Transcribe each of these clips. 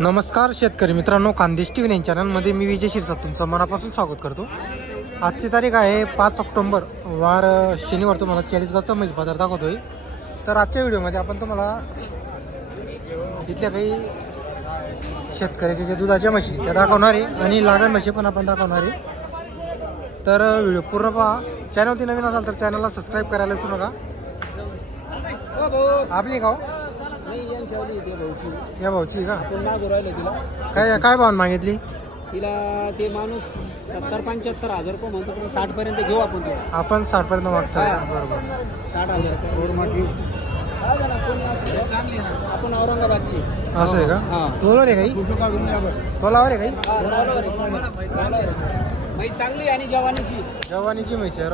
नमस्कार शेतकरी मित्रांनो, खानदेश टीव्ही चॅनलमध्ये मी विजय शिरसाट तुमचं मनापासून स्वागत करतो। आजची तारीख आहे 5 ऑक्टोबर वार शनिवार। तुम्हाला 40 गावचा म्हैस बाजार दाखवतोय। तर आजच्या व्हिडिओमध्ये आपण तुम्हाला इथल्या काही शेतकऱ्याचे जे दुधाच्या म्हशी त्या दाखवणार आहे आणि लागण म्हशी पण आपण दाखवणार आहे। तर व्हिडिओ पूर्ण पहा। चॅनलवरती नवीन असाल तर चॅनलला सबस्क्राईब करायला विसरू नका। आपली गाव या भाऊची का? काय काय भाव मागितली तिला? ते माणूस 70-75 हजार रुपये म्हणतो, पण 60 पर्यंत घेऊ आपण 60 पर्यंत मागतोय। बरोबर 60,000 आपण औरंगाबादची असं आहे का? तोलावर आहे काही? तोलावर आहे काही? म्हैस चांगली आणि जवानीची म्हैस आहे।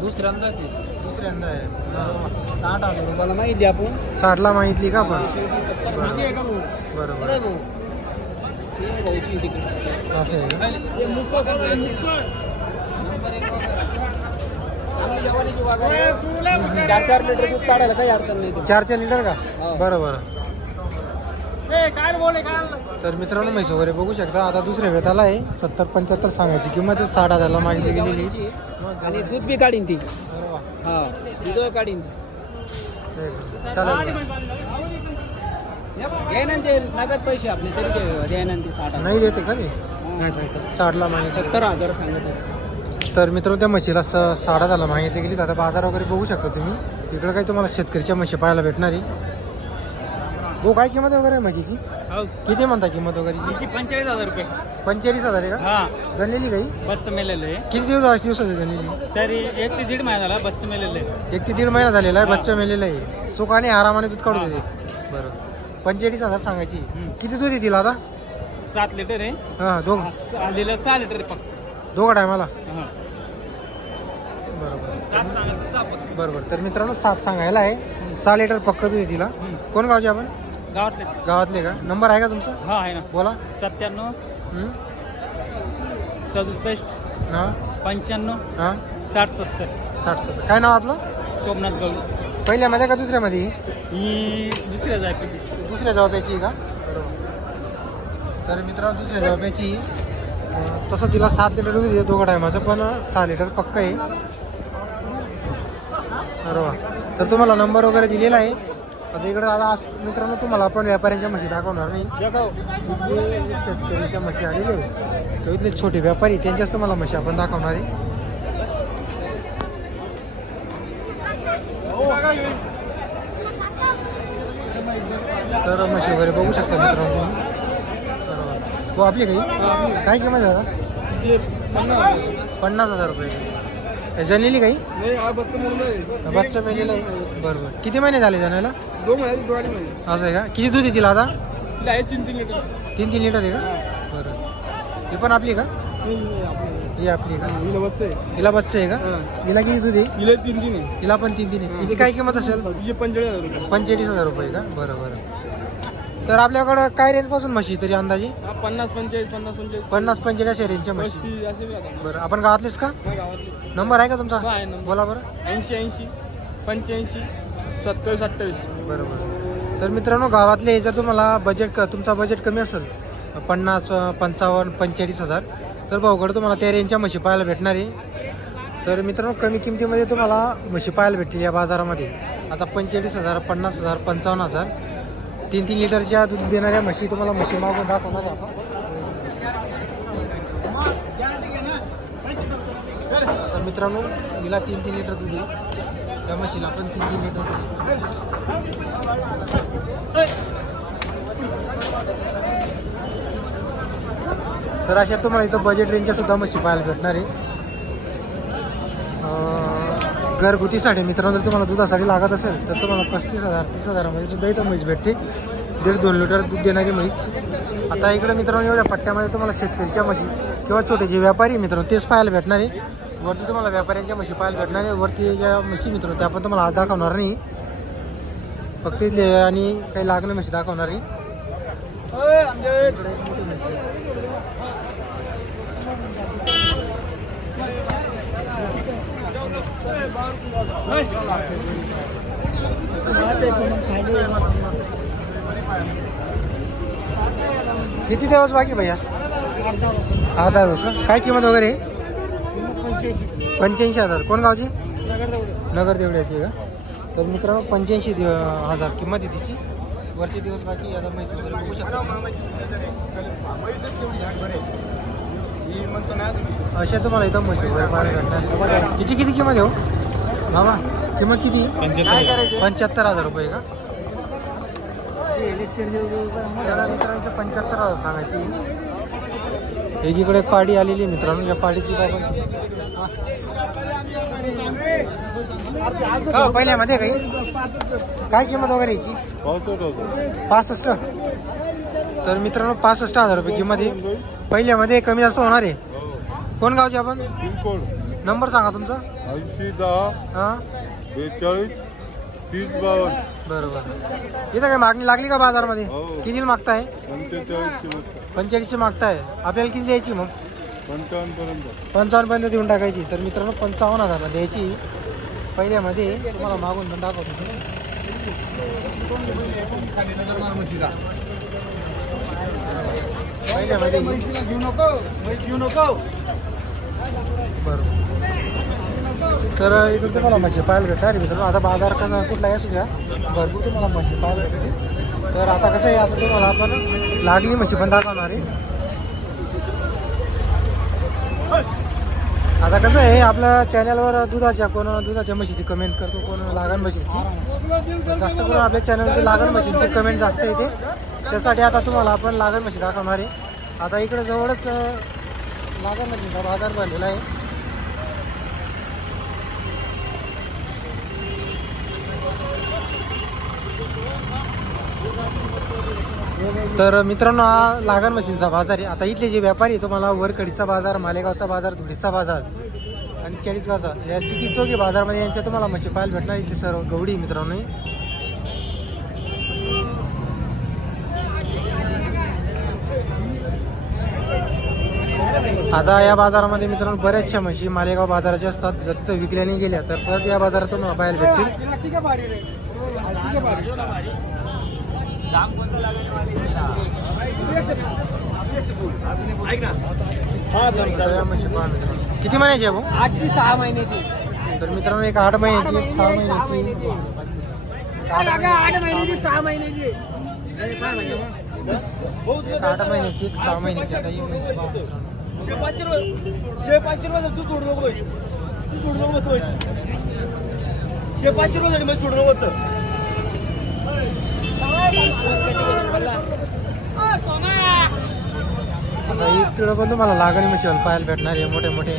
दुसऱ्यांदा आहे। 60,000 रुपयाला माहिती आपण 60 ला मागितली का आपण? बरोबर असं आहे का? 4 लिटर दूध काढायला काही अडचण नाही। 4 लिटर का? बरोबर। तर मित्रांनो, म्हैस वगैरे बघू शकता। आता दुसऱ्या वेताला आहे 70-75 सांगायची किंमत, 60,000 ला मागितली गेलेली आणि दूध बी काढीन ती। दूध काढीन चालेल। ते नगद पैसे आपले तरी ते 60 नाही देते का ते? 60 ला मागितली 70,000 सांगत। तर मित्रांनो, त्या म्हशीला 60,000 ला मागितली गेली। आता बाजार वगैरे बघू शकता तुम्ही। इकडे काही तुम्हाला शेतकऱ्याच्या म्हशी पाहायला भेटणार आहे। हो, काय किंमत वगैरे म्हशीची? किती म्हणता किंमत वगैरे? 45,000 रुपये। 45,000 आहे का? जणलेली काही? बच्चा मेलेलं आहे। किती दिवसाची जणलेली? तरी 1 ते 1.5 महिना झाला बच्चा मेलेलं आहे। 1 ते 1.5 महिना झालेला आहे, बच्चा मेलेला आहे। सुखाने आरामाने दूध काढू देते। बरोबर 45,000 सांगायची। किती दूध येतील आता? 7 लिटर आहे। हा, दिलं 6 लिटर आहे फक्त दोघा टायमाला। बरोबर बरोबर। तर मित्रांनो, 7 सांगायला आहे, 6 लिटर पक्क दूध आहे तिला। कोण गावचे आपण? गावातले का? नंबर आहे का तुमचा? हा आहे ना, बोला। 97 67 95 60 70। काय नाव आपलं? सोमनाथ गवळी। पहिल्यामध्ये का दुसऱ्यामध्ये? दुसऱ्या जबाब्याची का? तर मित्रांनो, दुसऱ्या जबाब्याची। तसं तिला 7 लिटर दूध येते दोघा टायमाचं, पण 6 लिटर पक्क आहे। बरोबर। तर तुम्हाला नंबर वगैरे दिलेला आहे। आता इकडे दादा मित्रांनो, तुम्हाला आपण व्यापाऱ्यांच्या म्हशी दाखवणार नाही। इथले शेतकऱ्यांच्या म्हशी आलेले आहे, तर इथले छोटे व्यापारी त्यांच्याच तुम्हाला म्हशी आपण दाखवणार आहे। तर म्हशी वगैरे बघू शकता मित्रांनो तुम्ही। बरोबर। हो, आपली काही काय किंमत आहे दादा? 50,000 रुपये। जणलेली काही? बच्चा मेलेला आहे। बरोबर। किती महिने झाले जणायला? 2 महिने। असं आहे का? किती दूध येतील आता? 3 लिटर। 3 लिटर आहे का? बरं। ही पण आपली का? ही आपली का? हिला बच्चा आहे का? हिला किती दूध आहे? हिला पण 3 आहे। हिची काय किंमत असेल? 45,000 रुपये का? बरं। तर आपल्याकडं काय रेंज पासून म्हशी तरी अंदाजे? 50-45 अशा रेंजच्या म्हशी। बरं, आपण गावातलेच का? नंबर आहे का तुमचा? बोला बरं। 80 85 70 27। बरोबर। तर मित्रांनो, गावातले जर तुम्हाला तुमचा बजेट कमी असेल 50 55 45,000, तर भाऊकडे तुम्हाला त्या रेंजच्या म्हशी पाहायला भेटणार आहे। तर मित्रांनो, कमी किमतीमध्ये तुम्हाला म्हशी पाहायला भेटतील या बाजारामध्ये। आता 45,000 50,000 55,000 3 लिटरच्या दूध देणाऱ्या म्हशी तुम्हाला म्हशी मागून दाखवणार आहे आपण। तर मित्रांनो, हिला 3 लिटर दूध आहे, त्या म्हशीला पण 3 लिटर। तर अशा तुम्हाला इथं बजेट रेंजच्या सुद्धा म्हशी पाहायला भेटणार आहे। घरगुतीसाठी मित्रांनो, जर तुम्हाला दुधासाठी लागत असेल तर तुम्हाला 35,000 30,000 मध्ये सुद्धा इथं म्हैस भेटते। 1.5-2 लिटर दूध देणारी म्हैस। आता इकडे मित्रांनो, एवढ्या पट्ट्यामध्ये तुम्हाला शेतकरीच्या म्हशी किंवा छोटे जे व्यापारी मित्रांनो तेच पाहायला भेटणार आहे। वरती तुम्हाला व्यापाऱ्यांच्या म्हशी पाहायला भेटणार आहे। वरती ज्या म्हशी मित्रांनो त्या आपण तुम्हाला आज दाखवणार नाही, फक्त इथले आणि काही लागणे म्हशी दाखवणार आहे। किती दिवस बाकी भैया? 8 दिवस का? काय किंमत वगैरे? 85,000. कोण गावची? नगर देवड्याची का? तर मित्रांनो 85,000 किंमत आहे तिची. वरचे दिवस बाकी. आता म्हैस वगैरे बघू शकता. अशा तुम्हाला इथं म्हशी वगैरे पाहायला भेटणार. हिची किती किंमत आहे हो मामा? किंमत किती? 75,000 रुपये का? मित्रांचं 75,000 सांगायची. एकीकडे पाडी आलेली आहे मित्रांनो. या पाडीची पहिल्यामध्ये काही काय किंमत वगैरे याची? 65. तर मित्रांनो 65,000 रुपये किंमत आहे. पहिल्यामध्ये कमी जास्त होणार आहे. कोण गावचे आपण? नंबर सांगा तुमचा. 8010 हां 42 3052. बरोबर. इथं काही मागणी लागली का बाजारमध्ये? हो. किती मागताय? 45 ची मागताय. आपल्याला किती द्यायची मग? 55 पर्यंत. 55 पर्यंत देऊन टाकायची. तर मित्रांनो 55,000 द्यायची. पहिल्यामध्ये तुम्हाला मागून पण दाखवतो. पहिल्यामध्ये बरोबर. तर इकडे तुम्हाला म्हशी पाहायला भेटणार मित्रांनो. आता बाजार कुठला असू द्या भरपूर तुम्हाला म्हशी पाहायला भेटते. तर आता कसं आहे, आता तुम्हाला आपण लागली म्हशी पण दाखवणार आहे. आता कसं आहे, आपल्या चॅनलवर दुधाच्या म्हशीची कमेंट करतो, कोण लागण म्हशीची. जास्त करून आपल्या चॅनलमध्ये लागण म्हशींची कमेंट जास्त येते. त्यासाठी आता तुम्हाला आपण लागण म्हशी दाखवणार आहे. आता इकडे जवळच लागण म्हशीचा बाजार भरलेला आहे. तर मित्रांनो हा लागण मशीनचा बाजार आहे. आता इथले जे व्यापारी आहे तुम्हाला वरकडीचा बाजार, मालेगावचा बाजार, धुळीचा बाजार आणि चाळीसगावचा या तिघी चौघी बाजारमध्ये यांच्या तुम्हाला म्हशी पाहायला भेटणार. इथे सर्व गवडी मित्रांनो. आता या बाजारामध्ये मित्रांनो बऱ्याचशा म्हशी मालेगाव बाजाराच्या असतात. जर तिथं विकल्याने गेल्या तर परत या बाजारात तुम्हाला पाहायला भेटतील. किती महिन्याची आहे भाऊ? 8 ते 6 महिन्याची. तर मित्रांनो एक 8 महिन्याची, एक 6 महिन्याची. 8 महिन्याची 6 महिन्याची. एक 8 महिन्याची, एक 6 महिन्याची. आता ही म्हशी पहा मित्रांनो. 500 रुपये तू सोडू नको. तू सोडू नको. 500 रुपये मी सोडू नको. आता इकडे पण तुम्हाला लागणी म्हशी पाहायला भेटणार आहे मोठे मोठे.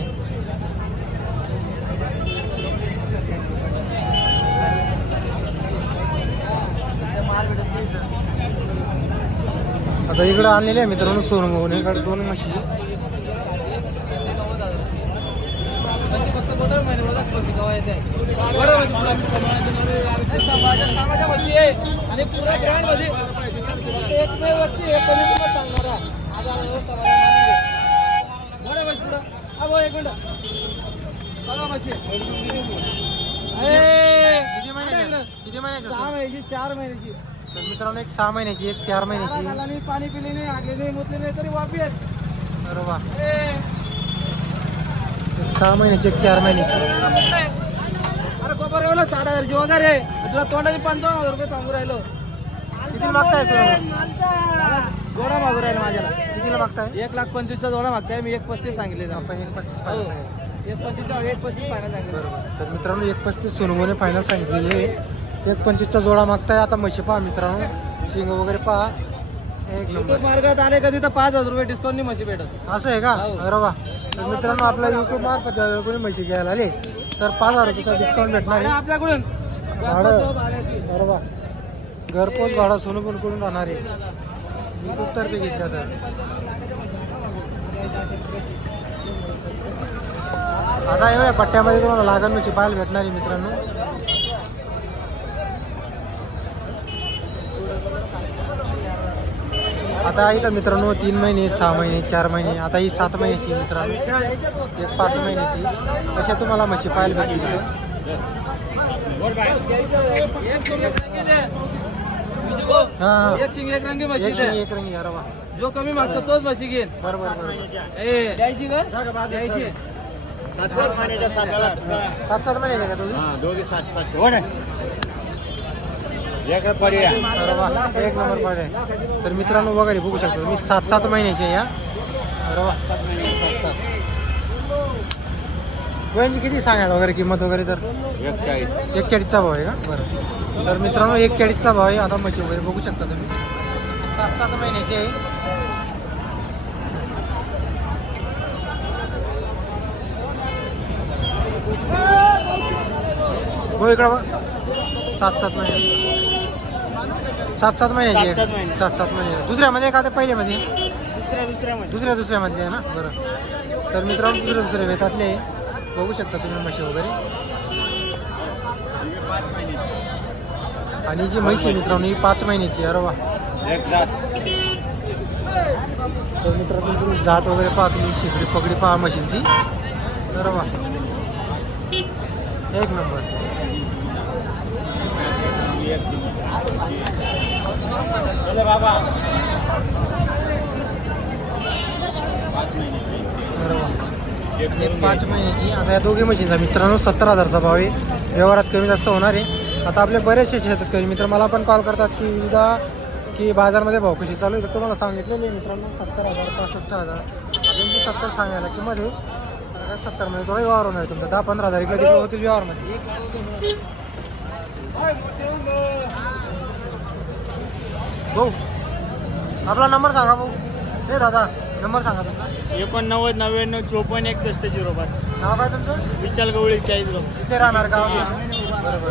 आता इकडे आणलेले आहे मित्रांनो सोनमोहन. इकडे 2 म्हशी. आणि पुरा ब्रँड मध्ये एकमेव व्यक्ती हे कमी किंमत सांगणारा. किती महिन्याची? 6 महिन्याची, 4 महिन्याची. तर मित्रांनो एक 6 महिन्याची, एक 4 महिन्याची. पाणी पिले नाही, आगले नाही, मुतले नाही तरी वापी आहेत. बरोबर. 6 महिन्याची, एक 4 महिन्याची. अरे बाबा एवढं 60,000 वगैरे आहे. तुला तोंडाचे 55,000 रुपये सांगू राहिलो. किती मागताय जोडा मागू राहिला माझ्याला. कितीला मागताय? 1,25,000चा जोडा मागताय. मी 1,35,000 सांगितले. आपण 1,35,000 1,25,000 फायनल सांगितलं. तर मित्रांनो 1,35,000 सोनमोहने फायनल सांगितलेली आहे. 1,25,000चा जोडा मागताय. आता म्हशी पहा मित्रांनो, शिंग वगैरे पहा एक नंबर. मार्गात आले कधी तर 5,000 रुपये डिस्काउंट नाही म्हशी भेटत. असं आहे का? अरे वा. तर मित्रांनो आपल्या युट्यूब मार्फत कोणी म्हशी घ्यायला आले तर 5,000 रुपये डिस्काउंट भेटणार आहे आपल्याकडून. भाडं. अरे वा. घरपोच भाडं सोनमोहनकडून राहणार आहे. युट्यूब तर्फे घेतल्या तर. आता एवढ्या पट्ट्यामध्ये तुम्हाला लागण म्हशी पाहायला भेटणार आहे मित्रांनो. आता इथं मित्रांनो 3 महिने, 6 महिने, 4 महिने. आता ही 7 महिन्याची मित्रांनो, एक 5 महिन्याची. अशा तुम्हाला म्हशी पाहायला भेटतील. हा हा एक शिंग एक रंगी म्हशी एक शिंगी एक रंगी अरे वा जो कमी मागतो तोच म्हशी घेईन बरोबर बरोबर द्यायची का द्यायची 7-7 महिने का तुम्ही दोघी 7 अरे वा एक नंबर पाडे तर मित्रांनो वगैरे बघू शकतो मी 7-7 महिन्याचे आहे या अरे वा 7-7 गोयांची किती सांगायला वगैरे किंमत वगैरे तर 41चा भाव आहे का बरं तर मित्रांनो 41चा भाव आहे आता म्हशी वगैरे बघू शकता तुम्ही 7-7 महिन्याचे आहे हो इकडं बघ 7-7 महिने 7-7 महिन्याची आहे 7-7 महिने दुसऱ्यामध्ये का ते पहिल्यामध्ये दुसऱ्यामध्ये आहे ना बरं तर मित्रांनो दुसऱ्या वेतातले आहे बघू शकता तुम्ही म्हशी वगैरे आणि जी म्हशी मित्रांनो ही 5 महिन्याची अरे वा तर मित्रांनो तुम्ही जात वगैरे पहा तुम्ही शिकडी पगडी पहा म्हशींची अरे वा एक नंबर बाबा एक 5 महिन्याची आता या दोघी म्हशींचा मित्रांनो 70,000चा भाव आहे व्यवहारात कमी जास्त होणार आहे आता आपले बरेचसे शेतकरी मित्र मला पण कॉल करतात की उद्या की बाजारमध्ये भाव कशी चालू आहे तर तुम्हाला सांगितलेले मित्रांनो 70,000 65,000 अजून 70 सांगायला किंमत आहे 70 मध्ये थोडा व्यवहार होणार आहे तुमचा 10-15,000 इकडे तिकडे होतील व्यवहारमध्ये भाऊ आपला नंबर सांगा भाऊ हे दादा नंबर सांगा तुमचा 89 99 54 61 05 नाव काय तुमचं विशाल गवळी 40 गाव इथे राहणार का बरोबर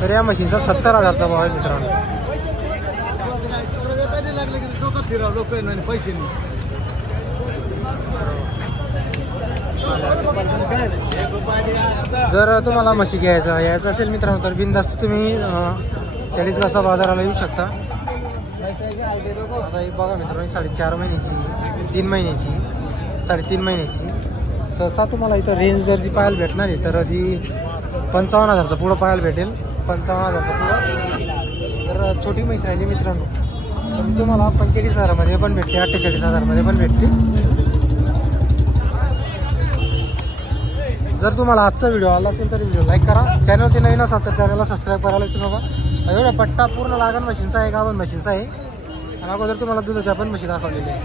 तर या मशीनचा 70,000चा भाव आहे मित्रांनो पैसे जर तुम्हाला म्हशी यायचं असेल मित्रांनो तर बिनधास्त तुम्ही 40 गावचा बाजाराला येऊ शकता आता ही बघा मित्रांनो 4.5 महिन्याची 3 महिन्याची 3.5 महिन्याची सहसा तुम्हाला इथं रेंज जर जी पाहायला भेटणार आहे तर ती 55,000चा पुढं पाहायला भेटेल 55,000चा पुढं तर छोटी म्हैस राहिली मित्रांनो तर तुम्हाला 45,000 मध्ये पण भेटते 48,000 मध्ये पण भेटते जर तुम्हाला आजचा व्हिडिओ आला असेल तर व्हिडिओ लाईक करा चॅनलवरती नवीन असाल तर चॅनलला सबस्क्राईब करायला विसरू नका एवढा पट्टा पूर्ण लागण मशीनचा आहे गाभण मशीनचा आहे आणि अगोदर तुम्हाला दुधाच्या पण म्हशी दाखवलेली आहे